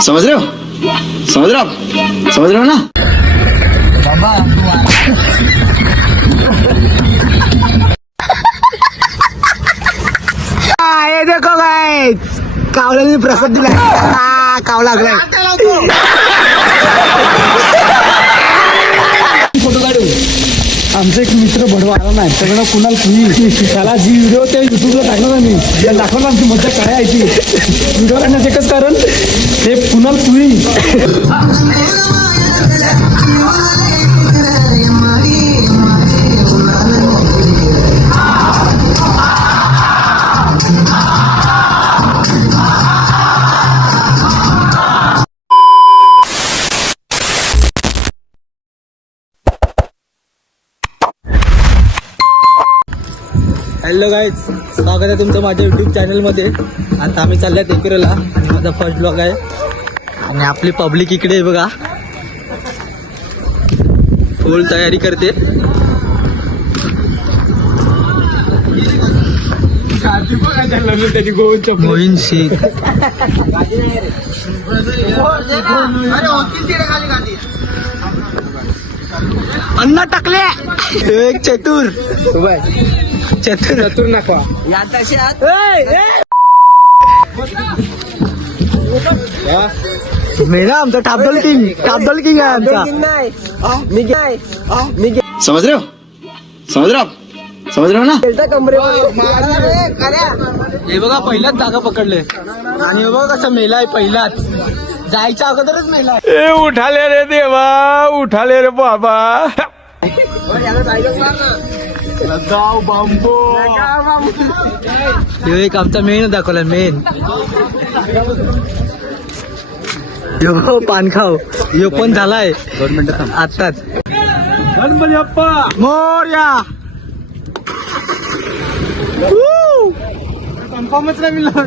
समझ रहे हो ना ये देखो गाइस कावल्याने प्रसाद दिला कावला लागलाय फोटो काढू आमचा एक मित्र भडवा आला नाही त्याकडे कुणाल कुणी त्याला जी व्हिडिओ ते युट्यूबला टाकला ना मी त्याला दाखवलं आमची मजा काय यायची व्हिडिओ काढण्याचं एकच कारण ते कुणाल कुणी हॅलो गाईज स्वागत आहे तुमचं माझ्या यूट्यूब चॅनलमध्ये. आता आम्ही चाललो आहे टेकरीला आणि माझा फर्स्ट ब्लॉग आहे आणि आपली पब्लिक इकडे आहे बघा फुल तयारी करते. मोहीन शेख अन्न टाकले एक चतुर चतुर नाखवा मेरा आमचा टापदल किंग आहे आमचा. समझ रहे हो ना हे बघा पहिलाच जागा पकडले आणि हे बघा कसं मेलाय पहिलाच जायच्या अगोदरच मेलाय. ए उठाले रे देवा उठाले रे बाबा एक आमचा मेन दाखवला मेन यो पान खाव यो पण झालाय 2 मिनिटं आताच. गणपती बाप्पा मोरया कन्फर्मच नाही मिळाला.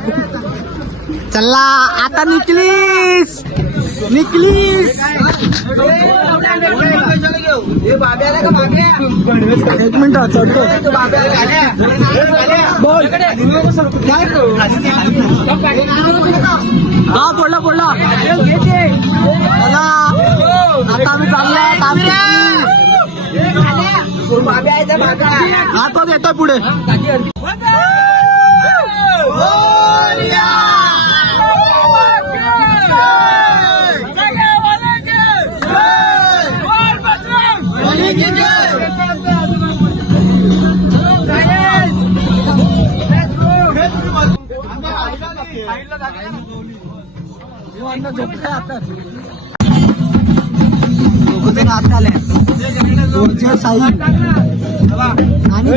चला आता निकलीस एक मिनिट चढतो हा पडला चला आता आम्ही चाललोय हा तो येतोय पुढे. आणि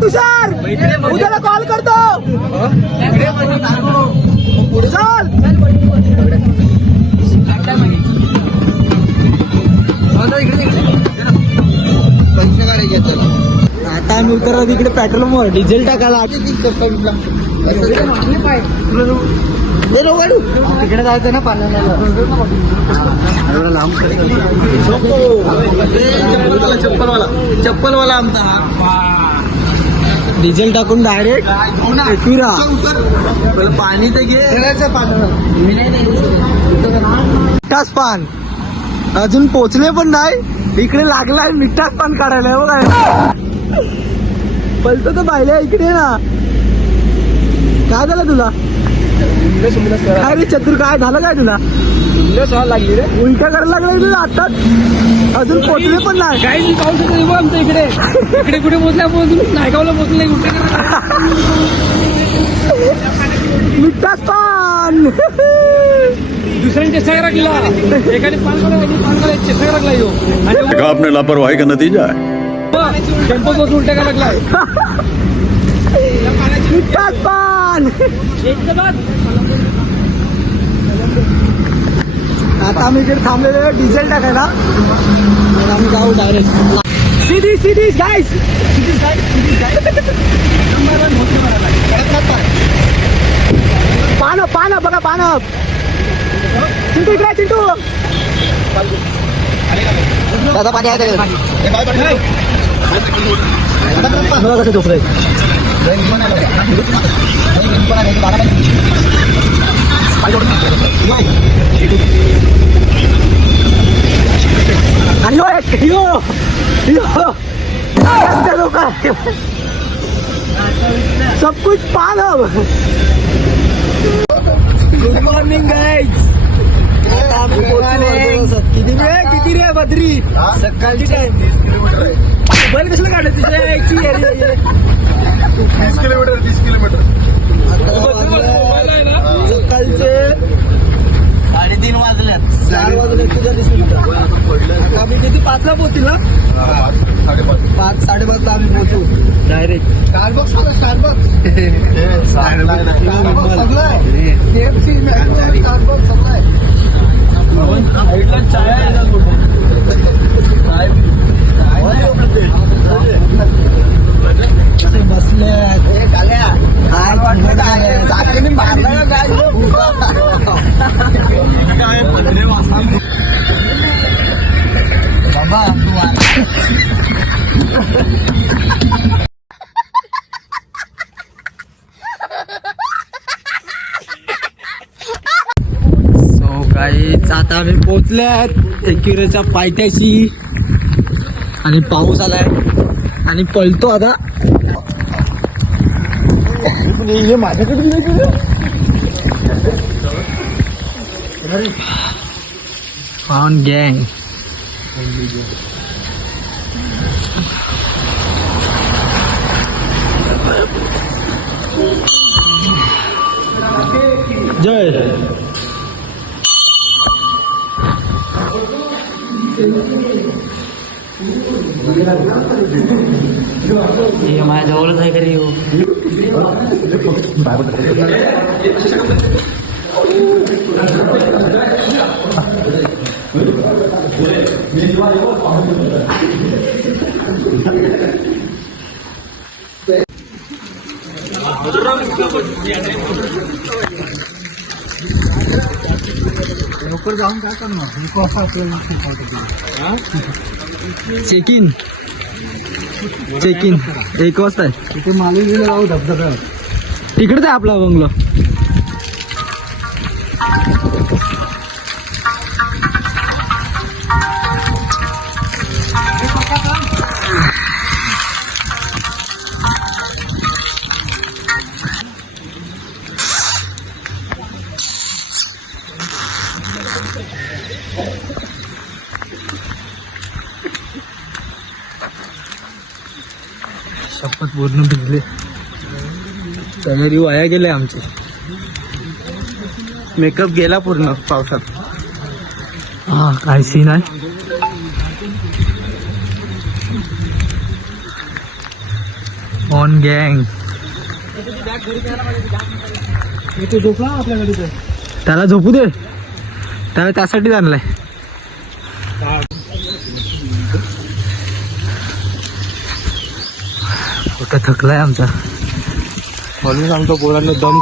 तुषार उद्याला कॉल करतो चल. आता आम्ही उतरलो तिकडे पेट्रोल डिझेल टाकायला तिकडे जायचं ना पाण्याला चप्पलवाला आमचा डिझेल टाकून डायरेक्ट पाणी तर घे मिठास पान अजून पोचले पण नाही इकडे लागलाय मिठास पान काढायला बघा पलतो तर पाहिलं इकडे ना. काय झालं तुला काय रे चतुर काय झालं काय तुला लागली रे उलट्या करायला लागला तुला आताच अजून पोचले पण नाही काही पाहू शकतो आमच्या इकडे कुठे पोचल्या नायगावला पोचले उलट्या मिठास पान दुसऱ्याने चेष्टा लागला एकाने पान चेष्टा लागला यो आपने लापरवाही का नतीजा है. टेम्पो बस उलट्या का लागलाय मिठास पान. आता आम्ही इकडे थांबलेलो डिझेल टाकायला आम्ही जाऊ डायरेक्ट सिधी गाईस पान बघा पान चिंटू इकडे चिंटू दादा पाणी आहे बघा कसं झोपलंय. आणि सब कुछ पाल. Good morning guys. किती वेळ किती रे बद्री सकाळची टाइम बैल कसलं काढत तुझ्या 30 किलोमीटर सकाळचे 3:30 वाजल्यात. 4 वाजल्यात तुझ्या दिसलं. आम्ही किती 5ला पोहोचतील ना. 5-5:30 आम्ही पोहोचू डायरेक्ट. स्टारबक्स बसले काय वाटलं मारला काय बाबा सो गाईज आता आम्ही पोचल्यात एकिरेच्या पायथ्याशी आणि पाऊस आलाय आणि पळतो आता. ऑन गँग जय. माझ्या जवळच आहे घरी. लवकर जाऊन काय करणार. चेक इन 1 वाजता आहे. तिथे मालिनीला जाऊ धबधब्यावर. तिकडेच आहे आपला बंगलो. शपथ पूर्ण भिजले. तयारी वाया गेले आमचे. मेकअप गेला पूर्ण पावसात. हा काय सीन आहे. ऑन गँग. झोपला आपल्याकडे. त्याला झोपू दे. त्याला त्यासाठीच आणलाय. कुठं थकलाय आमचा म्हणून सांगतो पोरांना दम.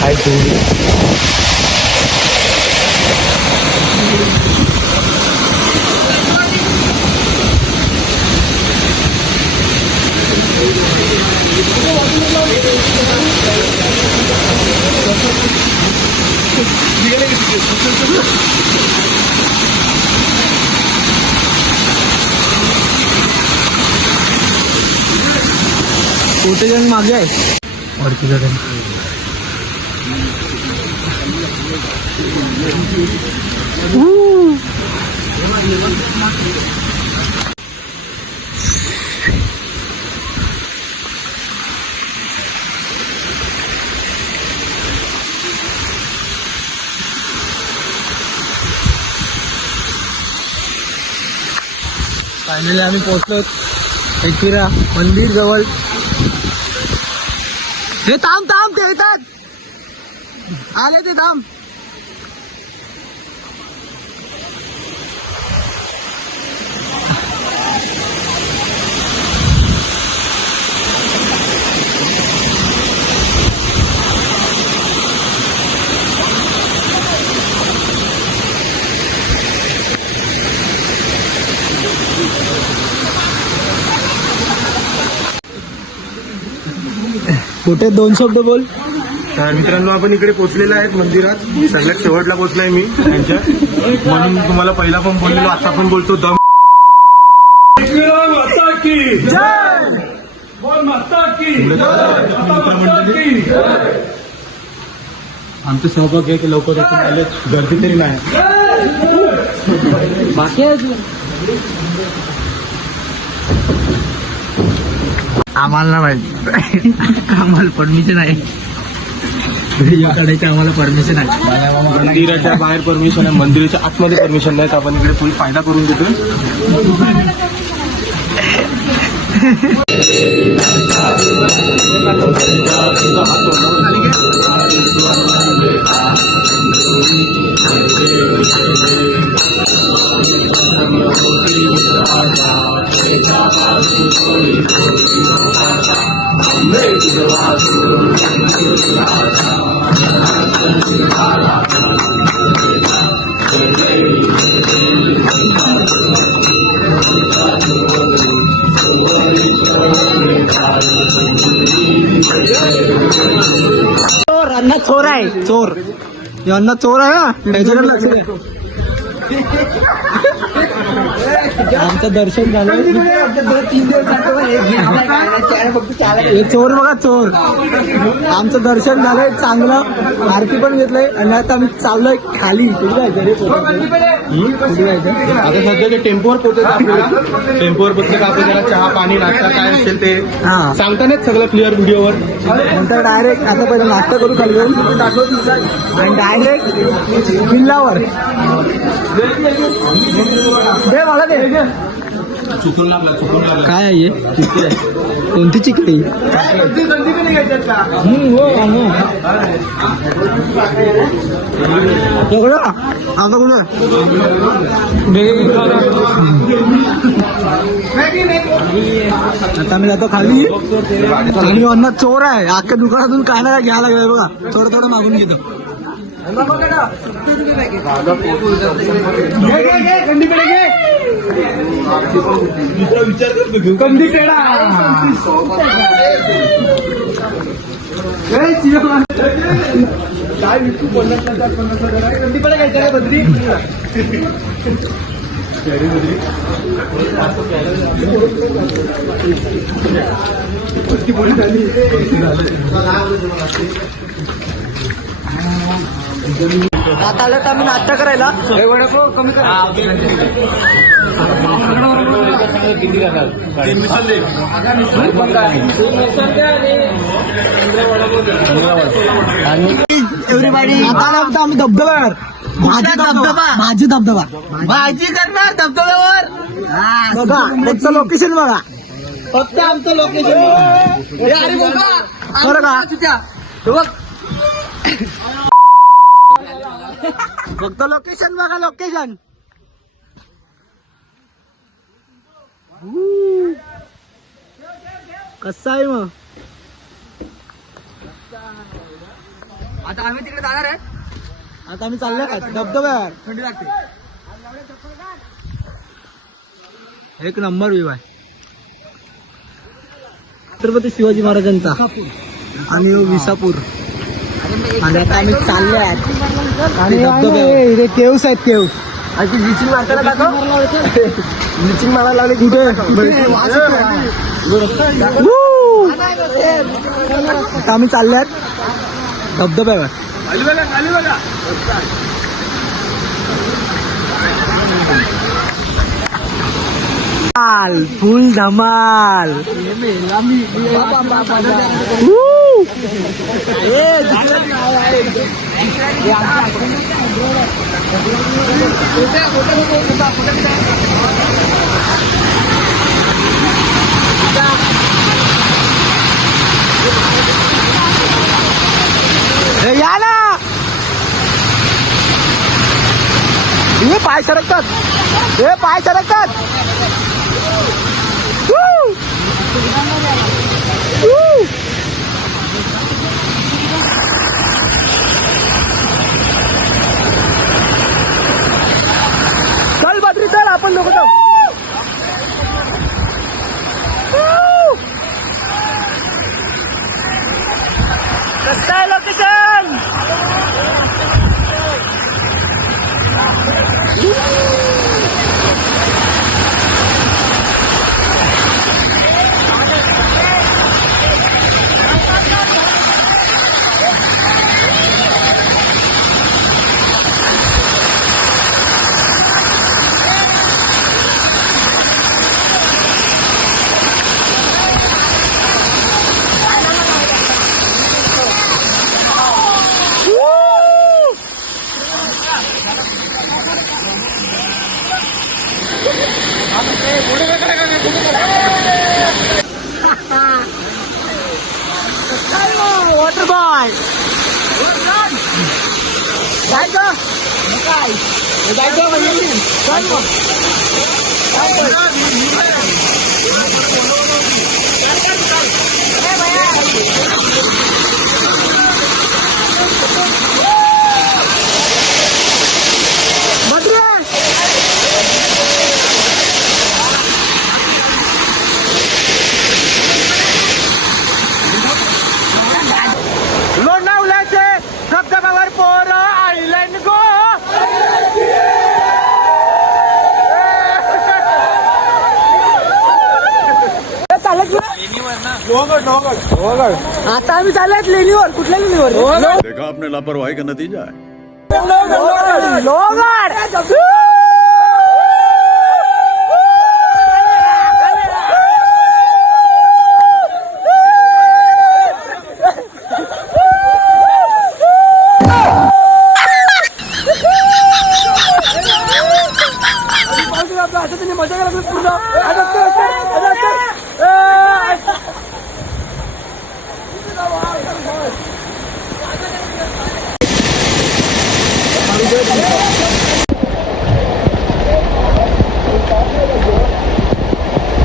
काय छोटे जण मागे आहे. वरती जण फायनली आम्ही पोहोचलो एकविरा मंदिर जवळ. हे थांब ते येतात. आले ते थांब. कुठे 2 शब्द बोल. तर मित्रांनो आपण इकडे पोहोचलेलो आहेत मंदिरात. सगळ्यात शेवटला पोहोचलाय मी त्यांच्या, म्हणून तुम्हाला पहिला पण बोललेलो, आता पण बोलतो. दम माता की जय, बोल माता की आमचं सौभाग्य आहे की लवकर इथून आले, गर्दी तरी नाही. बाकी आम्हाला माहिती, आम्हाला परमिशन आहे काढायची, आम्हाला परमिशन आहे. मंदिराच्या बाहेर परमिशन आहे, मंदिराच्या आतमध्ये परमिशन नाही. तर आपण इकडे फुल फायदा करून देतोय. चोर, अण्णा चोर आहे, चोर. हे अण्णा चोर आहे हा, त्याच्याकडे लक्ष द्या. आमचं दर्शन झालं. हे चोर बघा, चोर. आमचं दर्शन झालंय चांगलं, आरती पण घेतलंय आणि आता आम्ही चाललोय खाली. कुठे जायचं रे? कुठे जायचं? आता सध्या ते टेम्पोवर पोहोचत आपल्याला. टेम्पोवर पोहोचलं का आपल्याला चहा पाणी नाश्ता काय असेल ते हा, सांगतानाच सगळं क्लिअर व्हिडिओवर. नंतर डायरेक्ट आता पहिला नाश्ता करू खाली जाऊन आणि डायरेक्ट किल्ल्यावर. दे मला दे. चुकून लागला. काय आहे हे? कोणती चिकली? आता मी जातो खाली आणि अन्न चोर आहे. अख्ख्या दुकानातून काय ना काय घ्यायला लागलाय बघा. थोडं मागून घेतो. कंदी पेढा काय विकू 50,000 कंदी पण काय बद्री. आता आलं तर आम्ही नाश्ता करायला. कमी करा. एव्हरीबॉडी आता आलं आम्ही धबधब्यावर. भाजी धबधबा भाजी करणार धबधब्यावर. बघा फक्त लोकेशन बघा, फक्त आमचं लोकेशन बरं का. फक्त लोकेशन बघा, लोकेशन. कसं आहे मग? आता आम्ही तिकडे जाणार आहे. आता आम्ही चाललो का धबधब्यावर. थंडी लागते. एक नंबर व्ह्यू आहे छत्रपती शिवाजी महाराजांचा आणि विसापूर. आणि आता आम्ही चालले आहेत आणि धबधबे केव्स आहेत, केव्स. आणि ब्लिचिंग मारताना दाखव. ब्लिचिंग मारायला लावले कुठे? आता आम्ही चालले आहेत धबधब्यावर. फुल धमाल. या ना, हे पाय सरकतात, हे पाय सरकतात. चल बाजरी चल, आपण लोक जाऊ. वॉटर बॉय जायचं काय जायचं म्हणजे चल मग. लोणावल्याचे धबधब्यावर पोर आयलंड गो. आता आम्ही चालत लेणीवर. कुठल्या लेणीवर? देखा आपने लापरवाही का नतीजा है. लोहगड. मजा करा पूर्ण.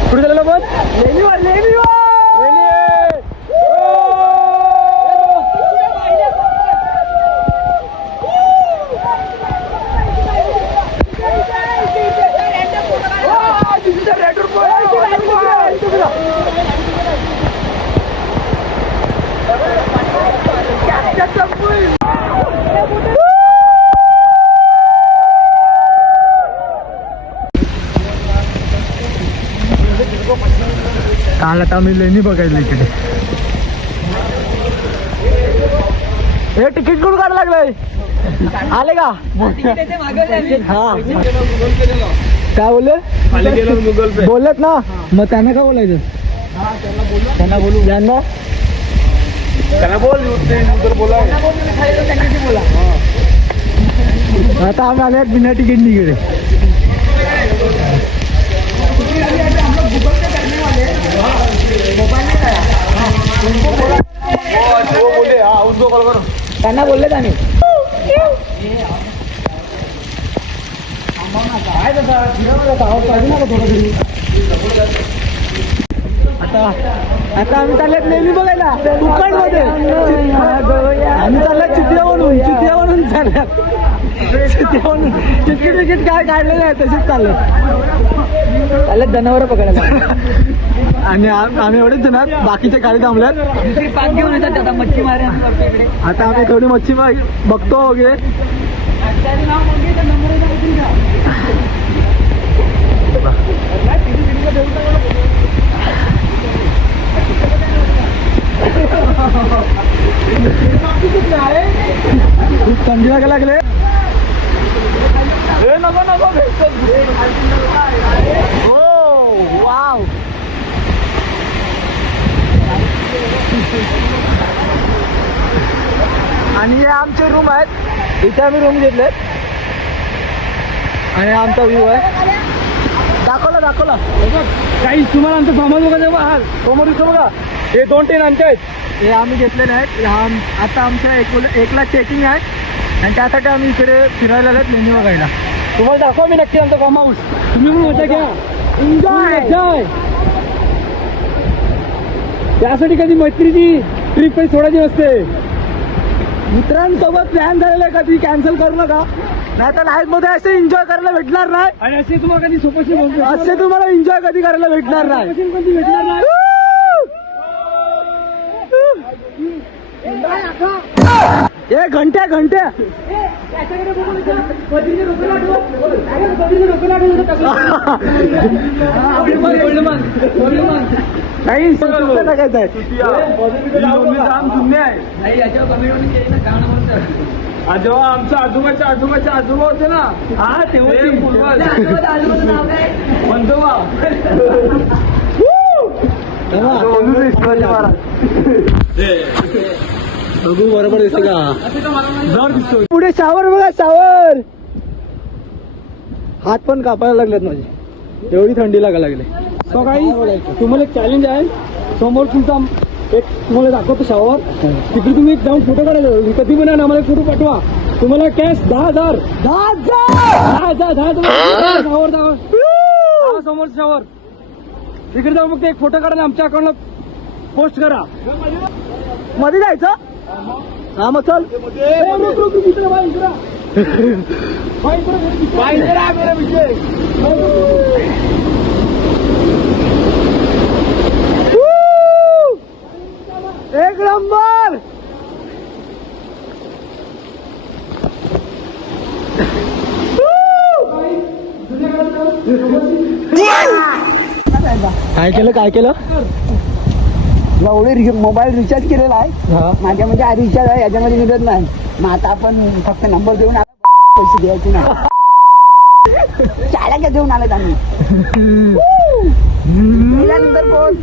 कुठे झालेलं पण लेणीवर लेणीवर. काल आता आम्ही लेणी बघायला इकडे. हे तिकीट कुठं काढ लागलंय? आले का? हा काय बोलले? बोललेत ना मग त्यांना काय बोलायचं? त्यांना बोलू. त्यांना बोल. आता आम्ही आले बिना तिकीट निघेले. त्यांना बोलले त्याने. आता आम्ही चालल्यात नेहमी बघायला कोकण मध्ये. आम्ही चालल्यात चित्यावरून चालल्यात. चित्यावरून तिकीट काय काढलेलं आहे तसेच चालल्यात जनावर बघायला. आणि आम्ही एवढेच जण बाकीचे गाडी थांबल्यात. दुसरी पाच घेऊन येतात आता मच्छी मारायला. आता आम्ही थोडी मच्छी बघतो वगैरे. खूप थंडी लागायला लागले. नको हो वाव. आणि हे आमचे रूम आहेत. इथे आम्ही रूम घेतलेत आणि आमचा व्ह्यू आहे. दाखवला काही तुम्हाला आमचं फार्महाऊस बघा. बाहेर समोर दिसतो बघा. हे 2 टेन आमचे आहेत. हे आम्ही घेतलेले आहेत. आता आमच्या एकला चेकिंग आहे आणि त्यासाठी आम्ही इकडे फिरायला आलोत लेणी बघायला. तुम्हाला दाखवा मी नक्की आमचं फार्महाऊस. तुम्ही पण मजा घ्या. एन्जॉय. त्यासाठी कधी मैत्रीची ट्रिप काही सोडायची नसते. मित्रांसोबत प्लॅन झालेला आहे. कधी कॅन्सल करू नका. नाही तर लाईफ मध्ये असे एन्जॉय करायला भेटणार नाही. आणि असे तुम्हाला कधी सोपशी बोलतो. असे तुम्हाला एन्जॉय कधी करायला भेटणार नाही. कधी भेटणार नाही. हे घंट्या काही टाकायचं आहे. जेव्हा आमच्या आजोबाचे आजोबा होते ना. हा तेव्हा म्हणतो बघू बरोबर दिसतो का? पुढे शावर बघा शावर. हात पण कापायला लागलेत माझे. एवढी थंडी लागायला लागली. सो काही तुम्हाला एक चॅलेंज आहे. समोर तुमचा एक तुम्हाला दाखवतो शॉवर. तिथे तुम्ही जाऊन फोटो काढायला कधी पण आम्हाला एक फोटो पाठवा. तुम्हाला कॅश 10,000 शॉवर समोर शॉवर तिकडे जाऊन मग ते एक फोटो काढायला आमच्या अकाउंटला पोस्ट करा. मध्ये जायचं. हा मग चल. एक नंबर. काय केलं एवढे मोबाईल रिचार्ज केलेला आहे माझ्यामध्ये हा रिचार्ज आहे याच्यामध्ये निघत नाही. मग आता आपण फक्त नंबर देऊन पैसे द्यायचे ना. चाळ्या देऊन आलेत आम्ही. त्यानंतर कोण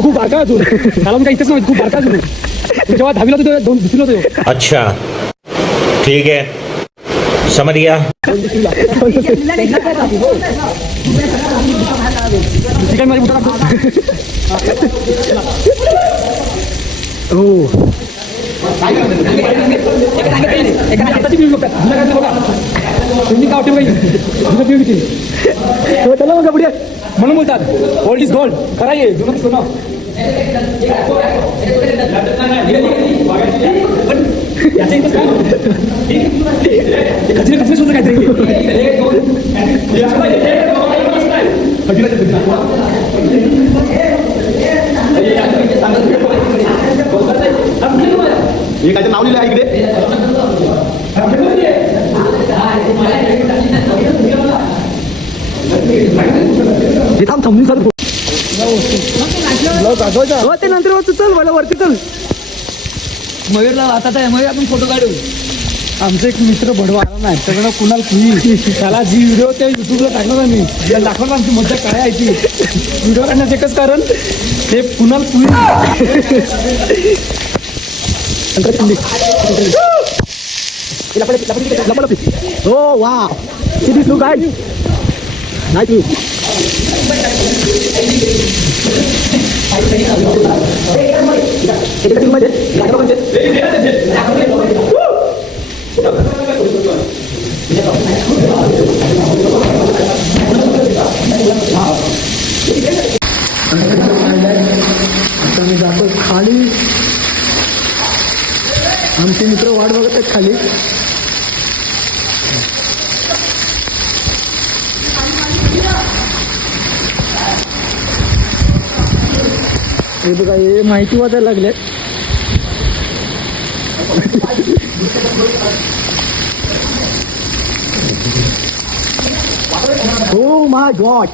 खूप बारका आहे तू. त्याला काही इथंच नव्हतं. खूप बारका आहे तू. जेव्हा 10वीला होतो तेव्हा 2 होतो. अच्छा ठीक है समझ गया. चला मग पुढे म्हणून बोलतात ओल्ड इज गोल्ड. खरा ये जुनं सोनं. खचरे सुद्धा काहीतरी हे काय नाव लिहिलं आहे इकडे. ते नंतर चल मला वरती चल. मयूरला आता मयूर आपण फोटो काढू. आमचा एक मित्र भडवा नाही त्याकडं कुणाल कुणी त्याला जी व्हिडिओ ते युट्यूबला टाकणार आम्ही त्याला दाखवणार आमची मजा काय आहे ती. व्हिडिओ काढण्याचं एकच कारण ते कुणाल कुणी. हो वा किती तू काय नाही तू. आता मी जातो खाली. आमचे मित्र वाट बघत आहेत खाली. हे बघा हे माहिती वाचायला लागले. Oh my God!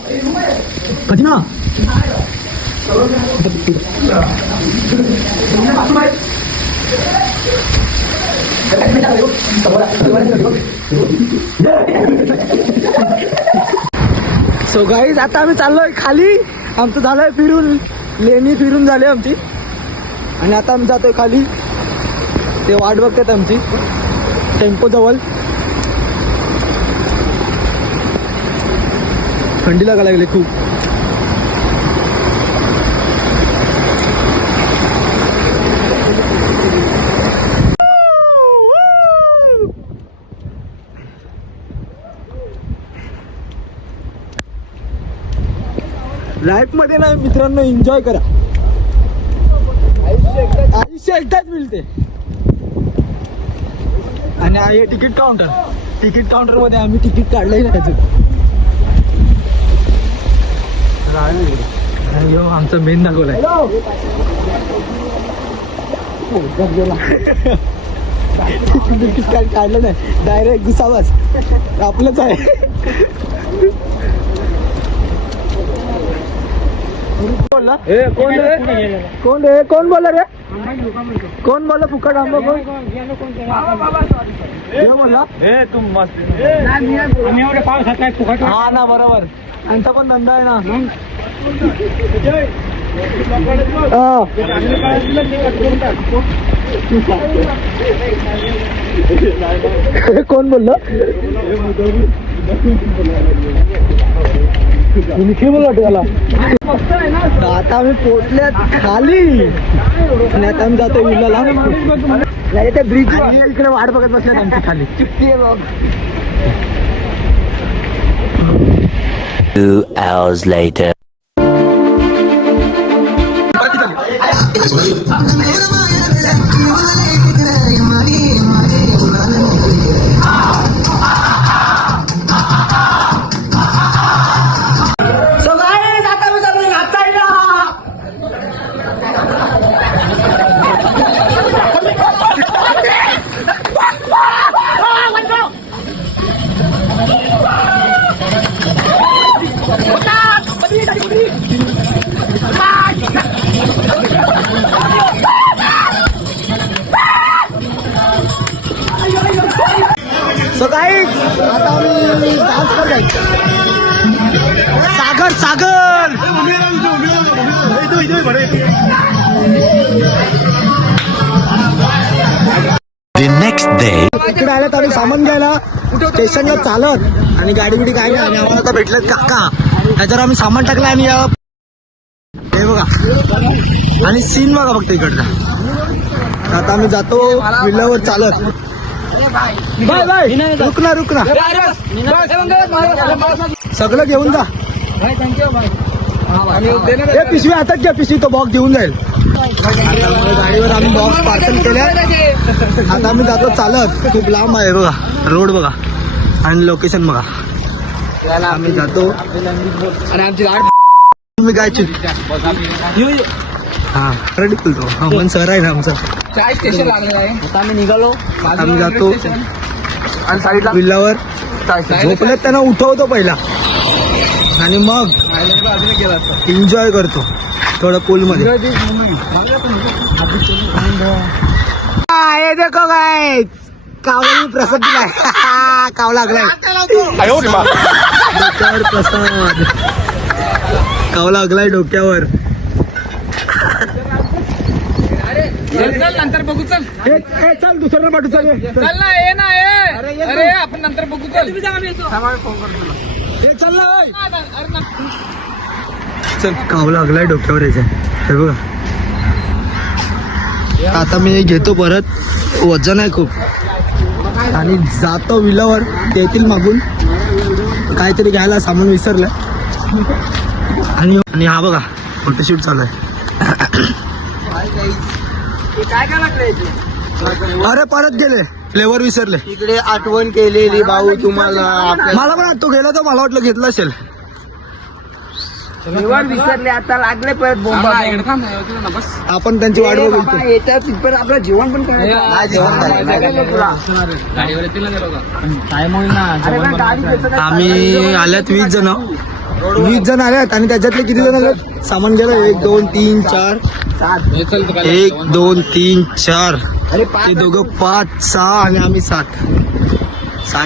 Kajna! So guys आता आम्ही चाललोय खाली. आमचं झालंय फिरून लेणी फिरून झाली आमची आणि आता आम्ही जातोय खाली. ते वाट बघतात आमची टेम्पो जवळ. थंडी लागायला लागली खूप. लाईफ मध्ये ना मित्रांनो एन्जॉय करा. आयुष्य एकदाच मिळते. आणि हे तिकीट काउंटर मध्ये आम्ही तिकीट काढलंय ना त्याचं. आमचा मेन दाखवलाय. तिकीट काढलं नाही डायरेक्ट घुसावाच आपलंच आहे. बोलला कोण बोला रे. कोण बोला फुकट आंबा कोण बोलला. हा ना बरोबर. यांचा पण धंदा आहे ना. कोण बोललं निखिल बोल वाटत त्याला. आता आम्ही पोहोचल्यात खाली आणि आता आम्ही जातो विल्लाला. नाही त्या ब्रिज इकडे वाट बघत बसल्यात आमची खाली. 2 hours later. सो गाईज आता आम्ही डान्स करत Sagar Sagar The next day. इकडे आल्यात आम्ही सामान घ्यायला स्टेशनला चालत आणि गाडी बिडी काय नाही आणि आम्हाला आता भेटलेत काका. त्याच्यावर आम्ही सामान टाकलं आणि हे बघा आणि सीन बघा फक्त इकडचा. आता आम्ही जातो विल्ल्यावर चालत. बाय बाय रुकना रुकना सगळं घेऊन जा. हे पिशवी हातात घ्या पिशवी तो बॉक्स घेऊन जाईल. गाडीवर आम्ही बॉक्स पार्सल केल्या. आता आम्ही जातो चालत. खूप लांब आहे बघा रोड बघा आणि लोकेशन बघा. आम्ही जातो आणि आमची गाडी मी गायची हा रेडी बोलतो हा मन सर आहे ना आमचा. चाय स्टेशन लागलेलं आहे. आता आम्ही निघालो. आम्ही जातो आणि साईडला विल्लावर झोपल्यात त्यांना उठवतो पहिला आणि मग एन्जॉय करतो थोडं पूल मध्ये. हे देखो काय कावला प्रसाद दिलाय. काव लागलाय डोक्यावर प्रसाद. काव लागलाय डोक्यावर. नंतर बघू चल. चल दुसऱ्यांना पाठवू चल. चल ना ये ना ये. अरे आपण नंतर बघू चल. चल चल काव लागलाय डोक्यावर याच्या. हे बघा आता मी घेतो परत वजन आहे खूप आणि जातो विलावर. येतील मागून काहीतरी घ्यायला सामान विसरलं आणि हा बघा फोटोशूट चालू आहे. काय काय लागलं अरे परत गेले फ्लेवर विसरले. इकडे आठवण केलेली भाऊ तुम्हाला. मला पण तो गेला तो मला वाटलं घेतलं असेल. निवड विसरले आता लागले परत बोंबा. आपण त्यांची वाट बघतो. येतात तिथपर्यंत आपलं जेवण पण आम्ही आल्यात 20 जण. 20 जण आल्यात आणि त्याच्यातले किती जण आल्यात सामान गेलं 1 2 3 4 1 2 3 4 ते दोघं 5 6 आणि आम्ही 7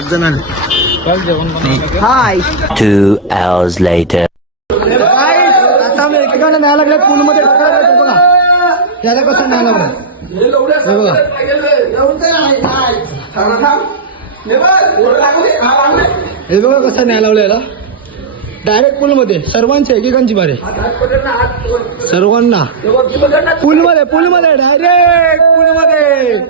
जण आले. हाय 2 hours later. आता आम्ही एकेकाने न्यायला लागले पूलमध्ये टाकायला बघा. त्याला कसं न्यायला लागलं हे बघा. हे बघा कसं न्यायला लावलं याला. डायरेक्ट पूलमध्ये सर्वांची एकेकांची बारे सर्वांना पूलमध्ये डायरेक्ट पूलमध्ये. एक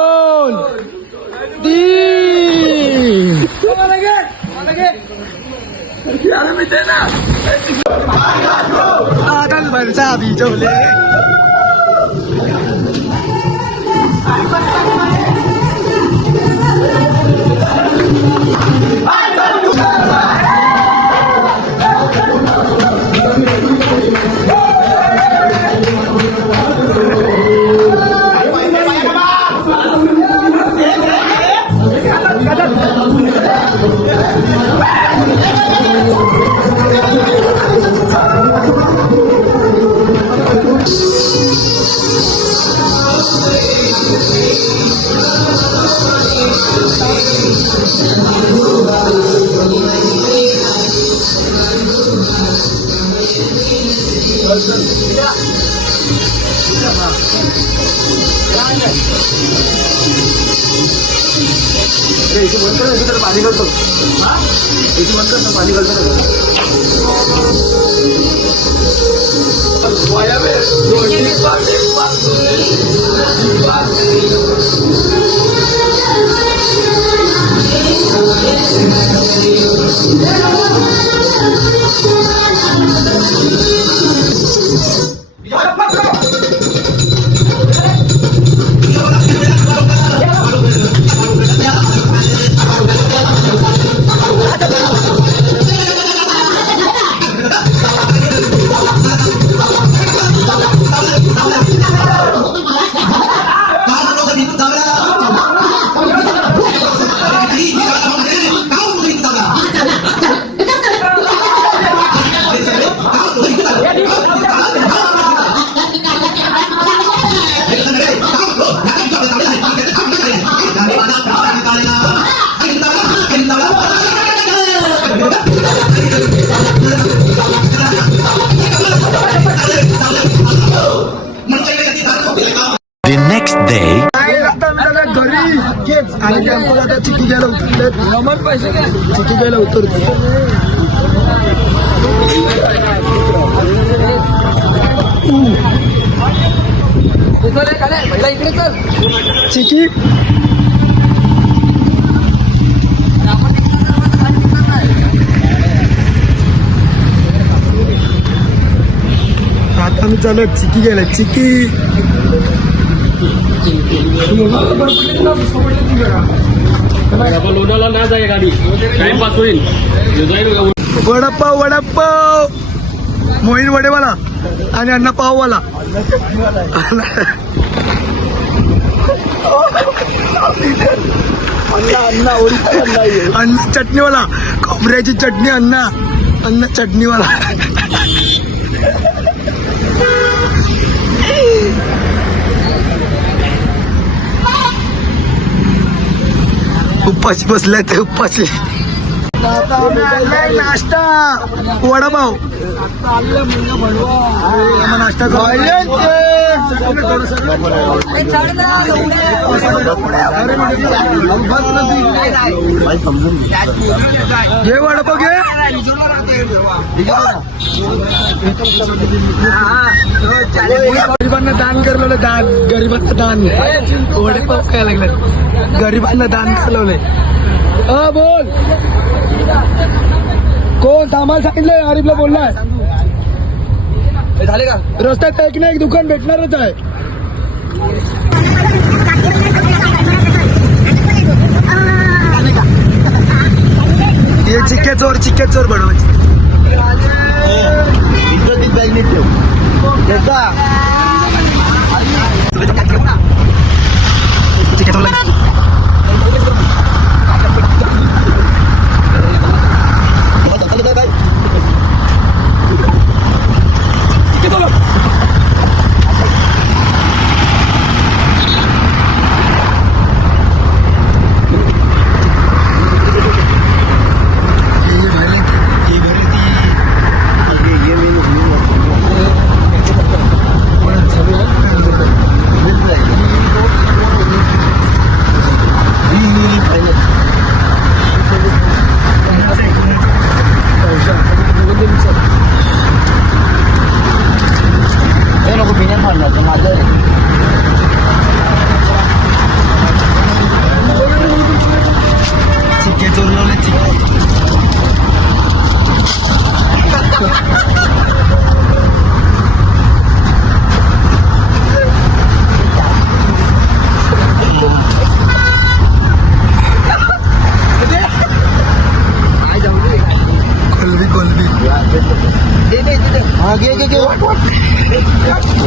2 3 आदल भरसा बिजवले. पाणी घालतो पाणी The next day. घरी आणि टेम्पोला आता चिकी घ्यायला उतरले चिकी घ्यायला उतरतो इकडे चल चिकी आता मी चालू चिकी घ्यायला चिकी लोणाला ना जाय गाडी टाइमपास होईल वडापाव वडापाव मोहीन वडेवाला आणि अण्णा पाववाला अण्णा चटणीवाला खोबऱ्याची चटणी अण्णा अण्णा चटणीवाला उपाशी बसलाय ते उपाशी नाश्ता वडापाव नाश्ता घे वडापाव घे गरिबांना दान करलेलं दान गरिबांना दान वडापाव काय लागलं गरिबांना दान करलवलंय बोल कोण सामान सांगितलंय आरिफला बोललाय झाले का रस्त्यात एक ना एक दुकान भेटणारच आहे हे चिक्के चोर बनवायचे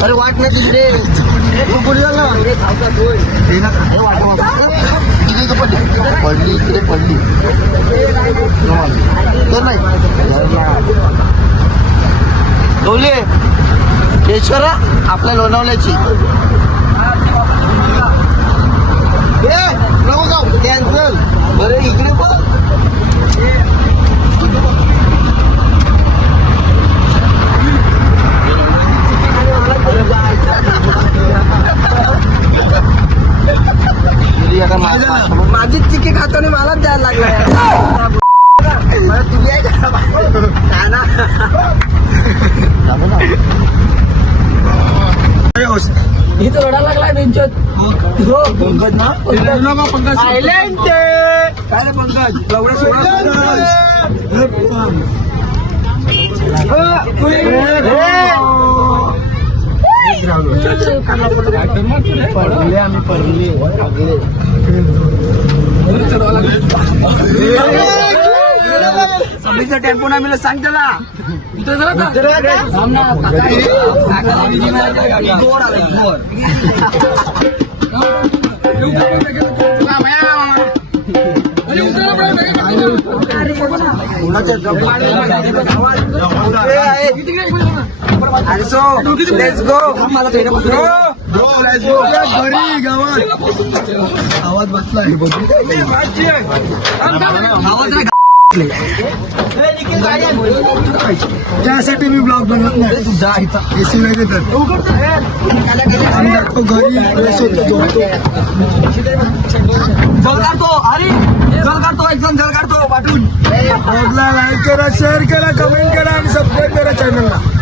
अरे वाट नाही तुझे पडली इकडे पडली तर नाही बोलले ईश्वरा आपल्या लोणावल्याची नको जाऊ कॅन्सल मिरची खातो आणि मलाच द्यायला लागला मला तुम्ही आहे का ना इथं रडा लागलाय बेंचत पंकज ना सायलेंट काय रे पंकज सगळीचा टेम्पो ना मिळत सांग त्याला लेट्स गो घरी गावात आवाज बसला त्यासाठी मी ब्लॉग बनवत नाही तुझा एसी नाही देतात आम्ही जातो घरी फ्रेश होतो झोपतो जल काढतो अरे जल काढतो एकदम जल काढतो पाठवून ब्लॉगला लाईक करा शेअर करा कमेंट करा आणि सबस्क्राईब करा चॅनलला